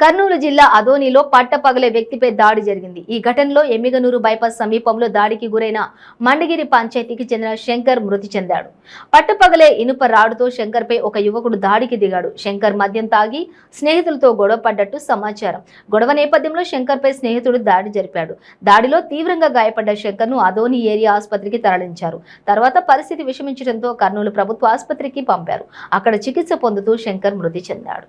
కర్నూలు జిల్లా అదోనిలో పట్టపగలే వ్యక్తిపై దాడి జరిగింది. ఈ ఘటనలో ఎమ్మిగనూరు బైపాస్ సమీపంలో దాడికి గురైన మండగిరి పంచాయతీకి చెందిన శంకర్ మృతి చెందాడు. పట్టపగలే ఇనుప రాడుతో శంకర్ పై ఒక యువకుడు దాడికి దిగాడు. శంకర్ మద్యం తాగి స్నేహితులతో గొడవ పడ్డట్టు సమాచారం. గొడవ నేపథ్యంలో శంకర్ పై స్నేహితుడు దాడి జరిపాడు. దాడిలో తీవ్రంగా గాయపడ్డ శంకర్ ను అదోని ఏరియా ఆసుపత్రికి తరలించారు. తర్వాత పరిస్థితి విషమించడంతో కర్నూలు ప్రభుత్వ ఆసుపత్రికి పంపారు. అక్కడ చికిత్స పొందుతూ శంకర్ మృతి చెందాడు.